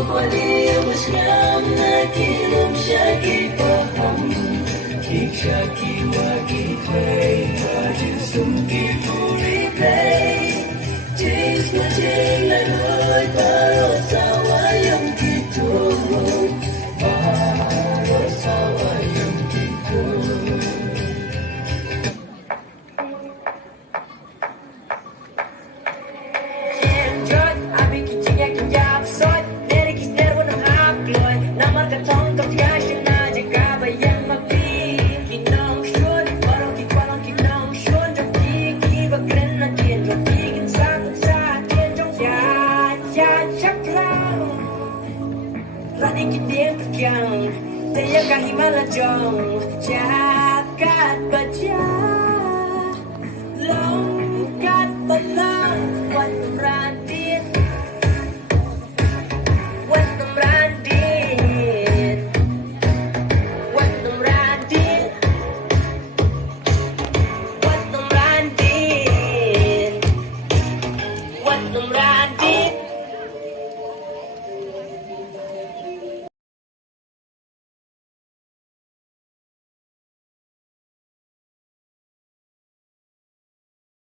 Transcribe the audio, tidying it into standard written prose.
boleh mesram Naki lum syaki paham Kik syaki wagi play Baju sumki puri play Jis majing laluy Paro sawa yang gitu Paro sawa yang gitu Hãy subscribe cho kênh Ghiền Mì Gõ để không bỏ lỡ những video hấp dẫn